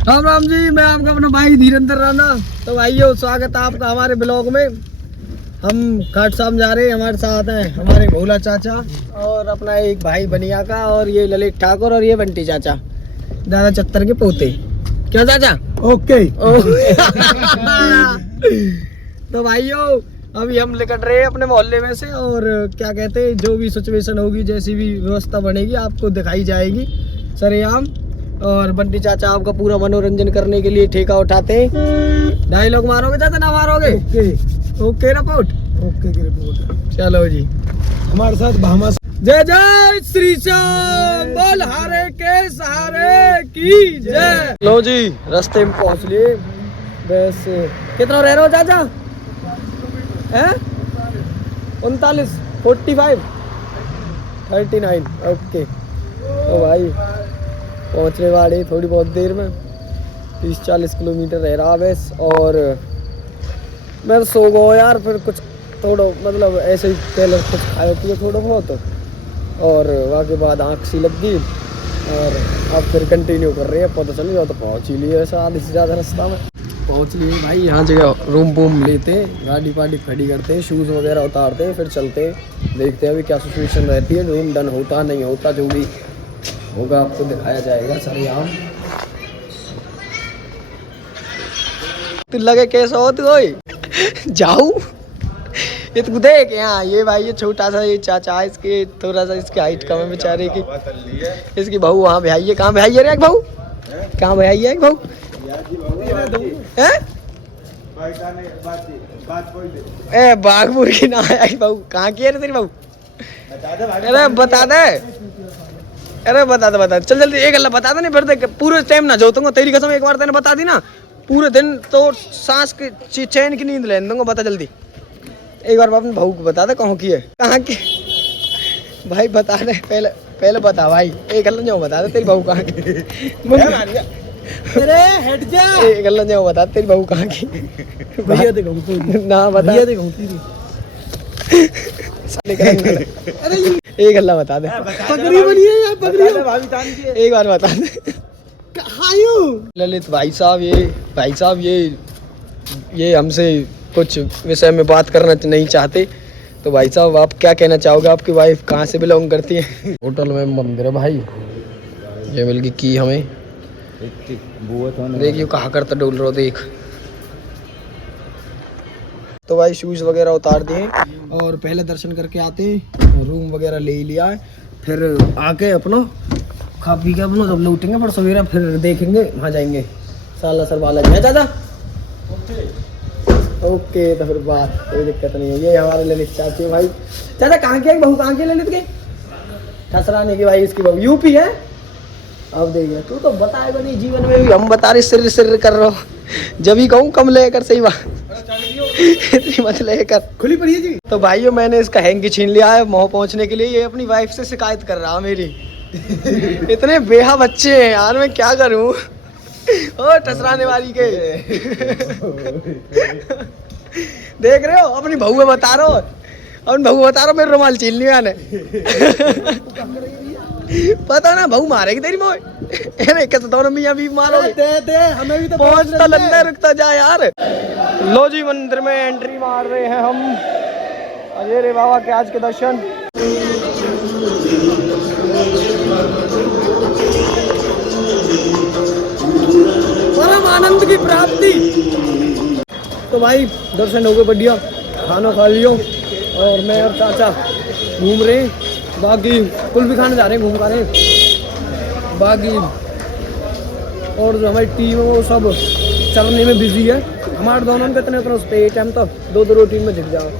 राम राम जी, मैं आपका अपना भाई धीरेन्द्र राणा। तो भाइयों, स्वागत है आपका हमारे ब्लॉग में। हम घाट साम जा रहे हैं, हमारे साथ हैं हमारे भोला चाचा और अपना एक भाई बनिया का, और ये ललित ठाकुर और ये बंटी चाचा, दादा चत्तर के पोते। क्या चाचा? ओके। तो भाइयों, अभी हम निकट रहे हैं अपने मोहल्ले में से, और क्या कहते हैं, जो भी सिचुएशन होगी, जैसी भी व्यवस्था बनेगी आपको दिखाई जाएगी सरेआम। और बंटी चाचा आपका पूरा मनोरंजन करने के लिए ठेका उठाते हैं। डायलॉग मारोगे चाचा? ना मारोगे? Okay okay report. ओके की रिपोर्ट। चलो जी, हमारे साथ भामा। जय जय श्री श्याम, बोल हारे के सहारे की जय। लो जी, रास्ते में पहुंच लिए। बस कितना रह रहे हो चाचा? हैं 39, 45, 39। ओके। तो भाई पहुंचने वाले थोड़ी बहुत देर में, 30-40 किलोमीटर रह रहा बस। और मैं सो गया यार, फिर कुछ थोड़ा मतलब ऐसे ही पहले कुछ खाया पिया थोड़ा बहुत, और वहाँ के बाद आँख सी लग गई, और अब फिर कंटिन्यू कर रहे हैं। पता चल गया तो पहुँच ही लिए, ऐसा आधे से ज़्यादा रास्ता में पहुँच लिए भाई। यहाँ जगह रूम वूम लेते, गाड़ी पाड़ी खड़ी करते हैं, शूज़ वगैरह उतारते हैं, फिर चलते हैं, देखते हैं अभी क्या सिचुएशन रहती है। रूम डन होता नहीं होता, जो भी होगा आपको दिखाया जाएगा सरेआम। तू लगे कैसा हो तू? जाऊ ये तू देख यहाँ, ये भाई ये छोटा सा ये चाचा, इसके थोड़ा सा इसकी हाइट कम है बेचारे की। इसकी बहू वहाँ भाई है। कहाँ भाई है रे बहू? कहाँ भाई है बहू? ए बागपुर की ना है बहू। कहाँ की है तेरी बहू? अरे बता दे, अरे बता दे चल जल्दी। एक गल्ला बता दे, नहीं फिर देख पूरे टाइम ना जोतूंगा तेरी कसम। एक बार तेने बता दी ना, पूरे दिन तो सांस की चैन की नींद ले दूंगा। बता जल्दी एक बार अपने बहू को बता दे कहाँ की है। कहाँ की भाई? बता दे पहले बता भाई। एक गल्ला जो बता दे तेरी बहू कहाँ की। अरे हट जा। एक गल्ला जो बता तेरी बहू कहाँ की। भैया देखो ना, बता भैया देखो तेरी। अरे एक गल्ला बता दे। पगड़ी बनी है यार, पगड़ी एक बार बता दे। ललित भाई साहब, ये हमसे कुछ विषय में बात करना नहीं चाहते। तो भाई साहब, आप क्या कहना चाहोगे? आपकी वाइफ कहाँ से बिलोंग करती है? होटल में मंदिर है भाई, ये मिल गई की हमें। देखियो कहाँ करता डोल रहा, देख। तो भाई शूज़ वगैरह उतार दिए और पहले दर्शन करके आते हैं। रूम वगैरह ले लिया है, फिर आके अपना खा पी के अपना जब लौटेंगे पर सवेरा फिर देखेंगे वहाँ जाएंगे साला सर वाला जी है चाचा। ओके तो फिर बात कोई दिक्कत नहीं है। ये हमारे ललित चाची भाई। चाचा कहाँ के बहू? कहाँ के ललित के? ठसराने की भाई, इसकी बहू यूपी है। अब देखिए, तू तो बताएगा नहीं जीवन में भी, हम बता रहे सिर सिर कर रहे हो। जब ही कहूँ कम लेकर, सही बात इतनी मत लेकर, खुली पड़ी है जी। तो भाइयों, मैंने इसका हैंकी छीन लिया है मोह पहुँचने के लिए। ये अपनी वाइफ से शिकायत कर रहा मेरी। इतने बेहा बच्चे हैं यार, मैं क्या करूं। ओ ठसराने वाली के। देख रहे हो, अपनी बहू में बता रहा हो, अपनी बहू बता रहा हो मेरे रुमाल छीन लिया ने। पता ना बहू मारेगी तेरी मोह। अरे कैसे दोनों मियां भी मारोगे? दे हमें भी तो पहुंचता लगता, रुकता जा यार। लो जी, मंदिर में एंट्री मार रहे हैं हम। अजय रे बाबा के आज के दर्शन। परम आनंद की प्राप्ति। तो भाई दर्शन हो गए बढ़िया, खाना खा लियो, और मैं और चाचा घूम रहे हैं। बाकी कुल्फी खाने जा रहे हैं, घूम खा रहे हैं बाकी। और जो हमारी टीम है वो सब चलने में बिजी है। हमारे दोनों में कितने उतना उस टाइम तक दो रोटी में झिक जाओ।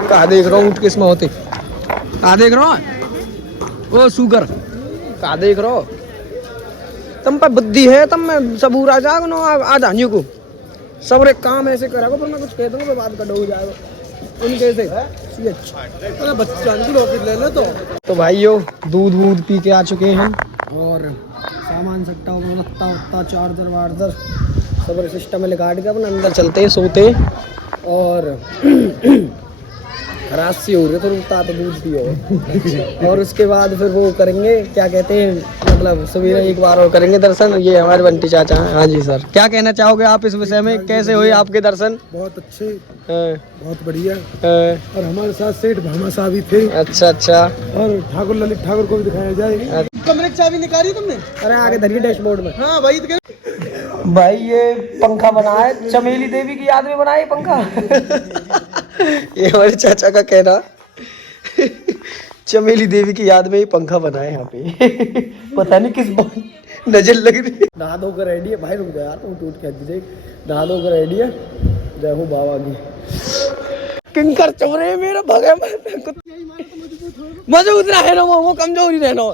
कहाँ देख रहा हूँ उठ किस में होते। कहाँ देख रहा हूँ वो सुगर। कहाँ देख रहा हो? तुम पर बुद्धि है, तुम में सबूरा जाग नो आ जानियो को सब एक काम ऐसे करेगा, पर मैं कुछ कह दूंगा तो बात कट हो जाएगा उनके से। अरे बच्चा ले लो। तो भाइयों, दूध पी के आ चुके हैं, और सामान सट्टा लत्ता वत्ता चार्जर वार्जर सब सिस्टम में काट के अपना अंदर चलते हैं, सोते और खराश सी हो रही है तो रुकता तो दूध पियो। और उसके बाद फिर वो करेंगे क्या कहते हैं, मतलब सवेरे एक बार और करेंगे दर्शन। ये हमारे बंटी चाचा हैं। हाँ जी सर, क्या कहना चाहोगे आप इस विषय में, कैसे हुए आपके दर्शन? बहुत अच्छे, बहुत बढ़िया। और हमारे साथ सेठ भामा साहब भी थे। अच्छा अच्छा। और ठाकुर ललित ठाकुर को भी दिखाया जाए। कमरे की चाबी निकाली तुमने? अरे आगे धरिए डैशबोर्ड में। हाँ भाई भाई ये पंखा बना है, चमेली देवी की याद में बना है पंखा। ये हमारे चाचा का कहना, चमेली देवी की याद में ही पंखा बना है यहाँ पे। पता नहीं किस बात नजर लग रही है। नहा धो कर रेडी है भाई, रुक जा यार तुम टूट खेच दीजिए। नहा धो कर रेडी है, जय हो बाबा की। किंकर चोरे मेरा भगे मजे उतना है ना, वो कमजोर ही रहना।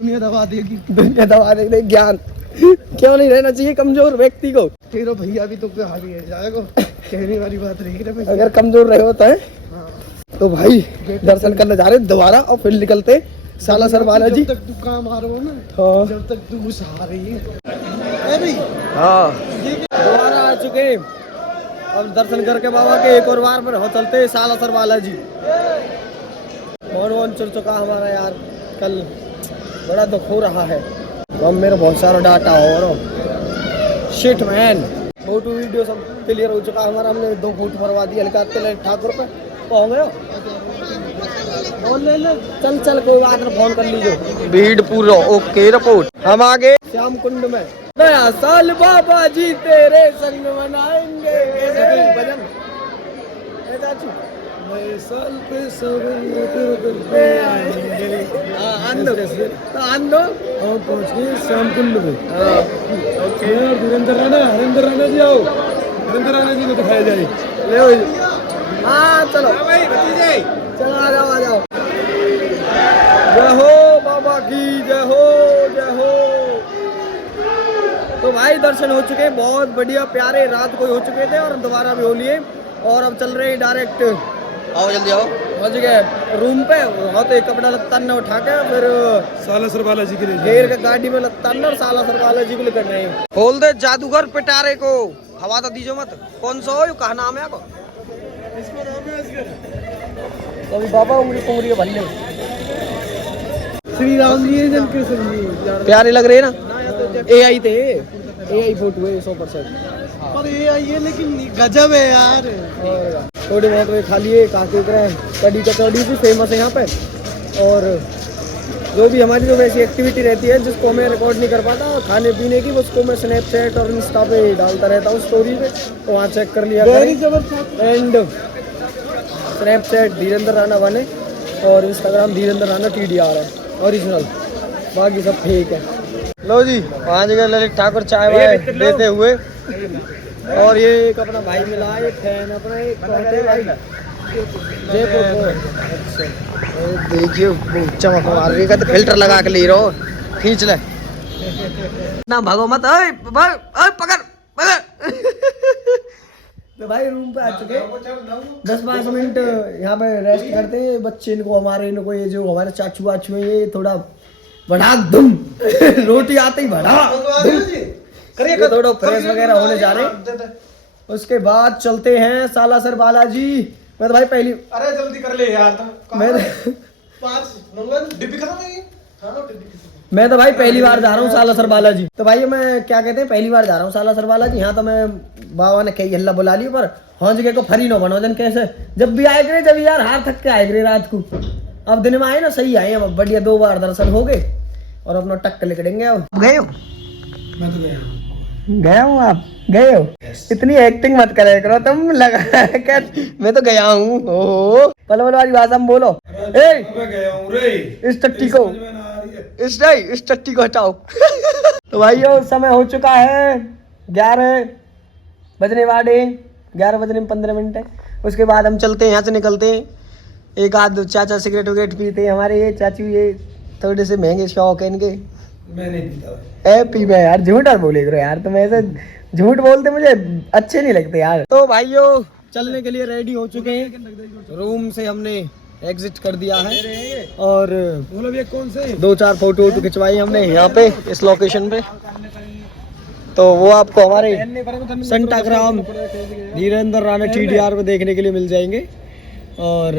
दुनिया दबा देगी, दुनिया दबा देगी। ज्ञान क्यों नहीं रहना चाहिए कमजोर व्यक्ति को? तेरा भैया भी तो हावी है जाएगा, कहने वाली बात रही। अगर कमजोर रहे होता है तो भाई दर्शन करने जा रहे दोबारा और फिर निकलते सालासर बालाजी। जब तक तू काम आ रहा हो ना, हाँ जब तक तू घुस आ रही है भाई। हाँ दोबारा आ चुके, अब दर्शन करके बाबा के एक और बार फिर हो चलते सालासर बालाजी। फोन चल चुका हमारा यार, कल बड़ा दुख हो रहा है। अब मेरा बहुत सारा डाटा हो शिट मैन। फोटो वीडियो सब क्लियर हो चुका हमारा, हमने 2 फोटो मरवा दिया हल्का ठाकुर पे। पहुँच गए फोन ले ले, चल चल कोई बात नहीं, फोन कर लीजिए। भीड़ पूरा ओके रिपोर्ट। हम आगे श्याम कुंड में, नया साल बाबा जी तेरे संग मनाएंगे। भजन नए साल पे सब और पहुंच गए श्याम कुंड में। धीरेन्द्र राणा जी आओ, धीरेन्द्र राणा जी को दिखाया जाए। हाँ चलो चलो आ जाओ आ जाओ। जय हो बाबा की, जय हो जय हो। तो भाई दर्शन हो चुके, बहुत बढ़िया प्यारे, रात को हो चुके थे और दोबारा भी हो लिए। और अब चल रहे हैं डायरेक्ट, आओ जल्दी आओ, पहुंच गए रूम पे। वहाँ तो एक कपड़ा लत्ता ने उठा के फिर सालासर बालाजी के लिए घेर के गाड़ी में लत्ता और सालासर बालाजी को लेकर रहे हैं। खोल दे जादूगर पिटारे को, हवा तो दीजो मत। कौन सा हो, कहा नाम है आपको? तो अभी बाबा उंगली पुंगली भल्ले श्री राम जी जन के संगी प्यारे लग रहे हैं ना। AI थे, AI फोटो है 100%। और AI है लेकिन गजब है यार। थोड़े बहुत वे खा लिए, काके कड़ी कचौड़ी भी फेमस है यहाँ पे। और जो भी हमारी जो वैसी एक्टिविटी रहती है जिसको मैं रिकॉर्ड नहीं कर पाता खाने पीने की, उसको मैं स्नैपचैट और इंस्टा पे डालता रहता हूँ स्टोरी पे, तो वहाँ चेक कर लिया करें। एंड स्नैपचैट धीरेन्द्र राणा बने और इंस्टाग्राम धीरेन्द्र राणा TDR है ओरिजिनल, बाकी सब फेक है। लो जी 5 गए ललित ठाकुर चाय वाय लेते हुए। और ये एक अपना भाई मिला है, एक फैन अपना, एक भाई जयपुर को। अच्छा देखिए चमक मार रही है, तो फिल्टर लगा के ले रहो, खींच ले ना भागो मत। पकड़ तो भाई रूम पे आ चुके, 10-5 मिनट यहाँ पे रेस्ट करते हैं। बच्चे इनको हमारे, इनको ये जो हमारे चाचू वाचू है, ये थोड़ा बढ़ा दुम रोटी आते ही बढ़ा दुम थोड़ा फ्रेश वगैरह होने जा रहे। उसके बाद चलते हैं सालासर बालाजी। मैं तो भाई पहली, अरे जल्दी कर ले यार तुम। मैं तो भाई पहली बार जा रहा हूँ सालासर बालाजी। तो भाई मैं क्या कहते हैं, पहली बार जा रहा हूँ सालासर बालाजी। यहाँ तो मैं बाबा ने कही हल्ला बुला लिया, पर हाँ जगह को फरी न बनो जन कैसे। जब भी आए करे, जब यार हार थक के आए करे रात को, अब दिन में आए ना सही आए। अब बढ़िया 2 बार दर्शन हो गए और अपना टक्कर निकलेंगे। अब गए हो? मैं तो गया हूँ। आप गए हो? इतनी एक्टिंग मत करे करो तुम, लगा क्या मैं तो गया हूँ। ओहो पल वाली भाषा में बोलो। इस टट्टी को, इस टट्टी को हटाओ। तो भाइयों समय हो चुका है 11 बजने वाले, 11 बजने में 15 मिनट है। उसके बाद हम चलते हैं, यहाँ से निकलते हैं। एक आध चाचा सिगरेट वगैरह पीते हैं हमारे, ये चाचू ये थोड़े से महंगे शौक है इनके। मैं नहीं पीता ए पी मैं यार, झूठ बोले करो यार, तुम ऐसे झूठ बोलते मुझे अच्छे नहीं लगते यार। तो भाइयों चलने के लिए रेडी हो चुके हैं, रूम से हमने एग्जिट कर दिया है और कौन से 2-4 फोटो खिंचवाई हमने यहाँ पे इस लोकेशन पे। तो वो आपको हमारे संटाग्राम धीरेन्द्र राणा TDR में देखने के लिए मिल जाएंगे। और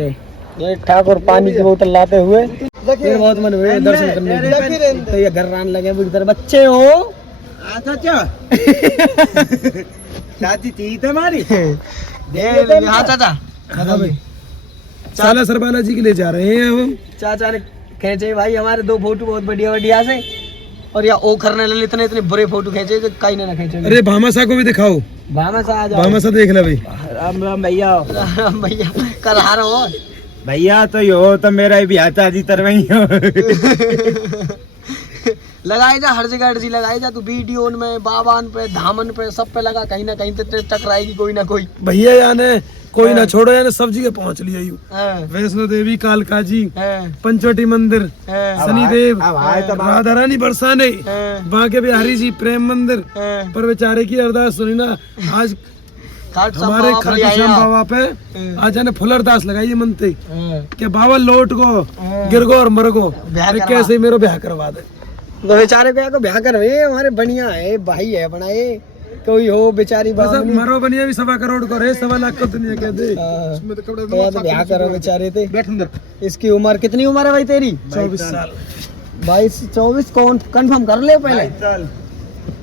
ये ठाकुर पानी की बोतल लाते हुए फिर बहुत मन हुए दर्शन करने के। तो ये घर रान लगे इधर बच्चे हो चाची थी तुम्हारी। हाँ चाचा हाँ भाई, साला सरबाला जी के लिए जा रहे हैं हम। चाचा ने खींचे भाई हमारे 2 फोटो बहुत बढ़िया बढ़िया से। और या ओ करने लगे इतने इतने बुरे फोटो खींचे जो कहीं ना खींचे। अरे भामासा को भी दिखाओ, भामासा आ जाओ, भामासा देख ले भाई। राम राम भैया। भैया कर आ रहा हो भैया तो यो तो मेरा भी आता जी तरवई लगाए जा हर जगह लगाए जा तू वीडियो में बाबान पे धामन पे सब पे लगा कहीं ना कहीं तो टकराएगी कोई ना कोई। भैया याने कोई ना छोड़ो याने सब जगह पहुंच लिया यू। हाँ, वैष्णो देवी, कालका जी, हाँ, पंचवटी मंदिर, हाँ, शनिदेव, राधा रानी बरसाने, हाँ, बांके बिहारी जी प्रेम मंदिर। हाँ, पर बेचारे की अरदास सुनी ना आज खाटू श्याम हमारे बाबा पर खाटू आया। श्याम बाबा पे हाँ, आज जाने फुल अरदास लगाई मनते हाँ, कि बाबा लौट गो हाँ, गिर गो और मर गो, ब्याह अरे करवा। कैसे मेरा ब्याह करवा दे। तो बेचारे को ब्याह करवे हमारे बढ़िया है भाई है बनाए कोई हो बेचारी बस अब बाबा मरो बनिया भी 1.25 करोड़ को रे, 1.25 लाख को दुनिया कह दे। तो ब्याह करो बेचारे थे। बैठ अंदर। इसकी उम्र कितनी उम्र है भाई तेरी? 24 साल 22-24 कौन कंफर्म कर ले पहले।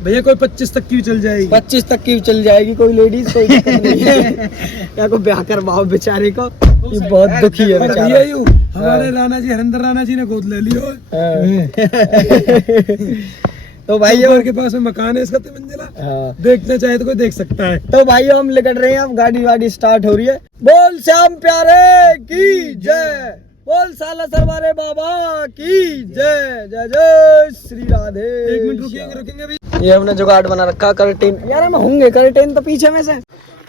भैया कोई 25 तक की भी चल जाएगी। 25 तक की चल जाएगी कोई लेडीज कोई दिक्कत नहीं है। या को ब्याह करवाओ बेचारे को, ये बहुत दुखी है भैया बेचारा। यूं हमारे राणा जी हरिंदर राणा जी ने गोद ले लियो। तो भाई ऊपर के पास में मकान है इसका 3 मंजिला, देखना चाहे तो कोई देख सकता है। तो भाई हम निकल रहे हैं, अब गाड़ी वाड़ी स्टार्ट हो रही है। बोल श्याम प्यारे की जय, बोल साला सरवारे बाबा की जय, जय जय श्री राधे। 1 मिनट रुकेंगे अभी। ये हमने जुगाड़ बना रखा कर्टेन, यार हम होंगे कर्टेन तो पीछे में से।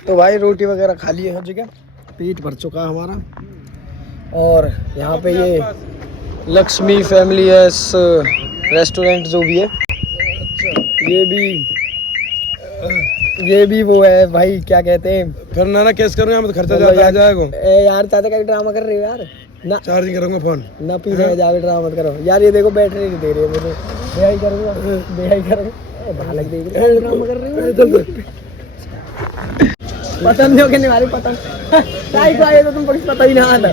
तो भाई रोटी वगैरह खा लिए हर जगह, पेट भर चुका है हमारा। और यहाँ पे ये लक्ष्मी फैमिली एस रेस्टोरेंट जो भी है, ये भी वो है भाई क्या कहते हैं। फिर ना केस करूंगा मैं तो खर्चा ज्यादा आ जाएगा। यार चाचा का ड्रामा कर रहे हो यार ना, चार्जिंग करूंगा फोन ना पी रहे जावे ड्रामा मत करो यार। ये देखो बैटरी नहीं दे रही है मुझे, बेहाई करूंगा बेहाई करूंगा। भालक देख रहे हो ड्रामा कर रही हो, पतंग जो कहने वाली पतंग टाइप को आए तो तुम पता ही ना आता,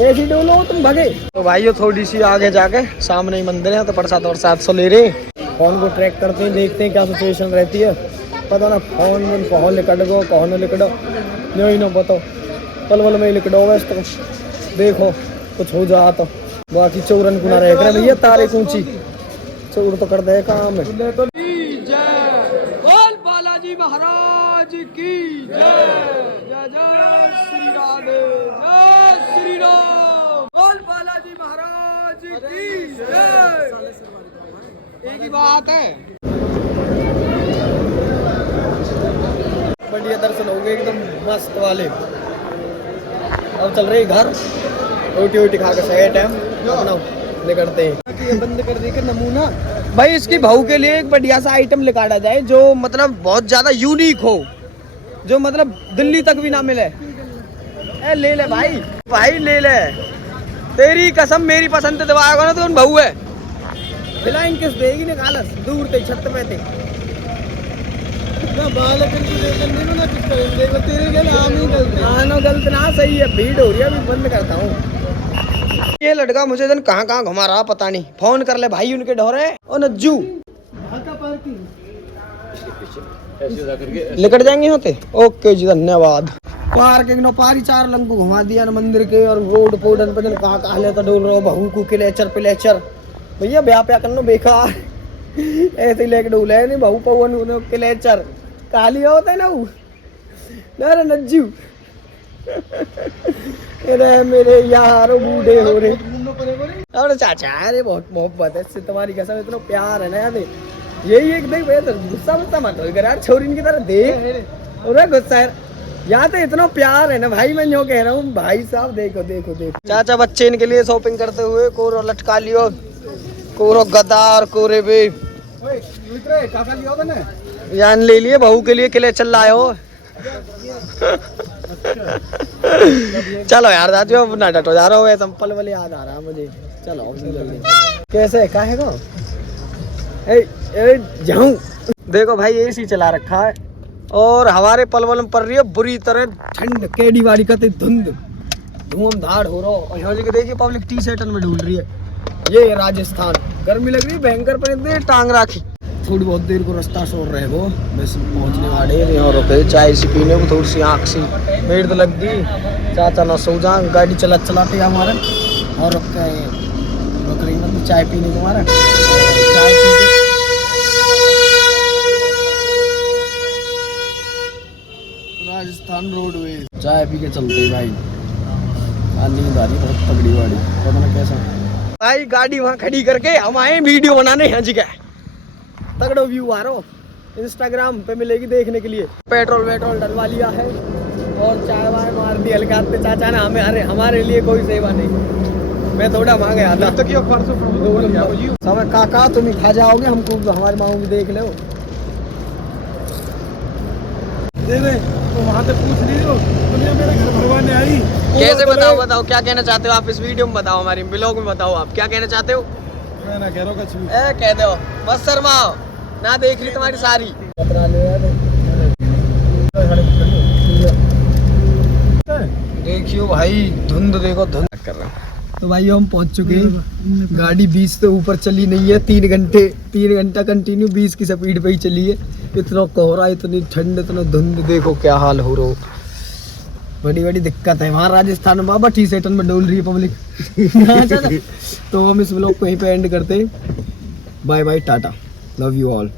ऐसी डोलो तुम भगे। तो भाइयों थोड़ी सी आगे जाके सामने ही मंदिर है, तो प्रसाद वरसाद सो ले रहे। फोन को ट्रैक करते हैं, देखते हैं क्या सिचुएशन रहती है। पता ना फोन में कौन लिकट गो कौन लिकटो यही ना बताओ, पल पल में लिकटो बस। तो देखो कुछ हो जा तो बाकी चौरन गुना रह कर भैया तारे ऊंची चौर तो कर दे काम है। बोल बालाजी महाराज की जय, जय जय श्री राधे, जय श्री राम। बोल बालाजी महाराज की जय। एक ही बात है, बढ़िया दर्शन हो गए एकदम मस्त वाले। अब चल रहे घर, रोटी वोटी खा के सही टाइम अपना निकलते हैं। ये बंद कर दे के नमूना भाई इसकी बहू के लिए एक बढ़िया सा आइटम निकाला जाए जो मतलब बहुत ज्यादा यूनिक हो, जो मतलब दिल्ली तक भी ना मिले। ए ले ले भाई, भाई ले ले, तेरी कसम मेरी पसंद दबाएगा ना तो उन बहू है फिलहाल किस देगी निकालस दूर ते छत पे थे गलत ना सही है, भीड़ हो रही है अभी बंद करता हूँ। ये लड़का मुझे दिन कहाँ कहाँ घुमा रहा पता नहीं, फोन कर ले भाई उनके ढोरे और नज्जू लेकर जाएंगे होते। ओके जी धन्यवाद। पार्किंग नो पारी 4 लंगू घुमा दिया ना मंदिर के, और रोड पोडन पे कहाँ कहाँ लेता डोल रहा बहू को क्लेचर पिलेचर। भैया ब्याह प्या करना बेकार ऐसे लेके डोले नहीं बहू पवन क्लेचर काली होता है ना वो ना नज्जू। अरे मेरे यार बूढ़े हो रहे और चाचा, अरे बहुत मोहब्बत है इससे तुम्हारी कसम, इतना प्यार है ना यार। यही एक देख भैया गुस्सा गुस्सा मत हो यार, छोरी की तरह देख और गुस्सा है यहाँ तो इतना प्यार है ना भाई। मैं जो कह रहा हूँ भाई साहब देखो देखो देखो चाचा बच्चे इनके लिए शॉपिंग करते हुए कोरो लटका लियो, कोरो गदा और कोरे भी यान ले लिए, बहू के लिए किले चल रहा हो। चलो यार दादी अब ना डटो जा रहा हो, संपल वाले याद आ रहा मुझे। चलो जल्दी कैसे काहे को जाऊं देखो भाई एसी चला रखा है और हमारे पलवल में पड़ रही है बुरी तरह ठंड, केडी वाली का धुंध, धुआंधार हो रहा। और यहाँ जगह देखिए पब्लिक टी शर्टन में ढूंढ रही है। ये है राजस्थान, गर्मी लग रही है भयंकर, पर इतने टांग राखी। थोड़ी बहुत देर को रास्ता छोड़ रहे वो, बस पहुँचने वाले यहाँ रुके चाय सी पीने को, थोड़ी सी आँख सी मेड़ तो लग गई। चाचा ना सो जा, गाड़ी चलाते हमारा और रुक रही मतलब चाय पीने को हमारा। चाय पी के राजस्थान रोडवेज चाय पी के चलते भाई। नींद आ रही बहुत तगड़ी वाली, पता ना कैसा भाई। गाड़ी वहाँ खड़ी करके हम आए वीडियो बनाने यहाँ जगह, तगड़ो व्यू आ रहा, इंस्टाग्राम पे मिलेगी देखने के लिए। पेट्रोल डलवा लिया है और चाय वाय मार दी हल्के हाथ पे चाचा ना। हमारे लिए कोई सेवा नहीं, मैं थोड़ा वहाँ गया था समय काका तुम ही खा जाओगे, हमको हमारे माँ भी देख लो। तो वहाँ से पूछ लीजिए, दुनिया मेरे घर भरवाने आई। कैसे बताओ क्या कहना चाहते हो आप इस वीडियो में, बताओ हमारी ब्लॉग में बताओ आप क्या कहना चाहते हो। मैं ना कह रहा हूँ कुछ कह दो बस, शर्माओ ना, देख रही तुम्हारी सारी। देखियो भाई धुंध, देखो धुंध कर रहा हूँ। तो भाई हम पहुंच चुके हैं, गाड़ी 20 से ऊपर चली नहीं है, 3 घंटा कंटिन्यू 20 की स्पीड पे ही चली है। इतना कोहरा, इतनी ठंड, इतना धुंध, देखो क्या हाल हो रहा हो। बड़ी दिक्कत है वहाँ राजस्थान में बाबा, टी शर्टन में डोल रही है पब्लिक। तो हम इस व्लॉग को यहीं पे एंड करते हैं। बाय बाय, टाटा, लव यू ऑल।